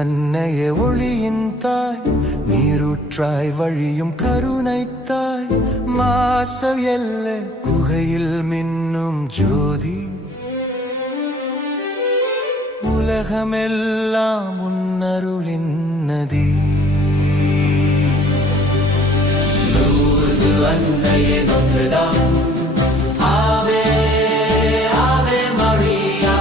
அன்னையே ஒளியின் தாய், நீரூற்றாய் வழியும் கருணைத்தாய், மாச எல்லை குகையில் மின்னும் ஜோதி, உலகமெல்லாம் உன்னருளின் நதி. அன்னையே நோற்றதாம் ஆவே ஆவே மரியா.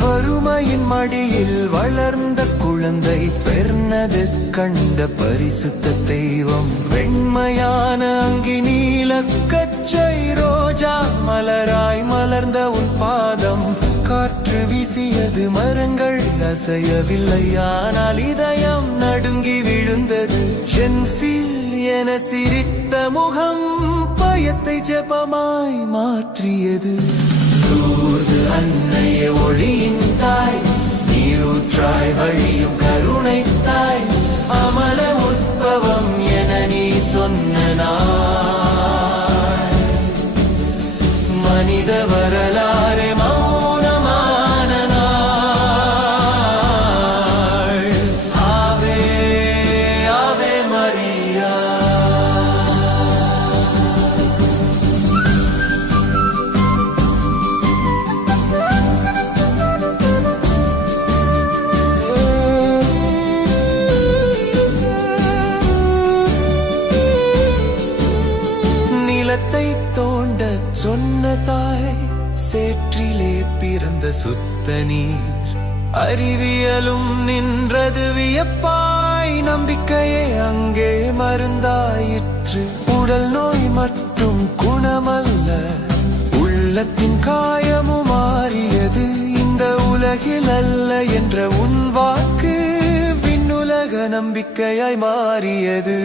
வறுமையின் மடியில் வளர்ந்த குழந்தை, பெர்னது கண்ட பரிசுத்த தெய்வம், வெண்மையான அங்கி நீல கச்சை ரோஜா மலராய் மலர்ந்த உன் பாதம், காற்று வீசியது மரங்கள் அசையவில்லை, ஆனால் இதயம் நடுங்கி விழுந்தது. ஜென்ஃபீல் என சிரித்த முகம் பயத்தை ஜெபமாய் மாற்றியது. லூர்து அன்னையே ஒளியின் தாய், நீரூற்றாய் வழியும் கருணைத்தாய், அமல உற்பவம் என நீ சொன்ன நாள், மனித வரலாறு மௌனமான நாள். ஆவே ஆவே மரியா. நிலத்தை தோண்ட சொன்ன தாய், சேற்றிலே பிறந்த சுத்த நீர், அறிவியலும் நின்றது வியப்பாய், நம்பிக்கையே அங்கே மருந்தாயிற்று. உடல் நோய் மட்டும் குணமல்ல, உள்ளத்தின் காயமும் மாறியது. இந்த உலகில் அல்ல என்ற உன் வாக்கு விண்ணுலக நம்பிக்கையாய் மாறியது.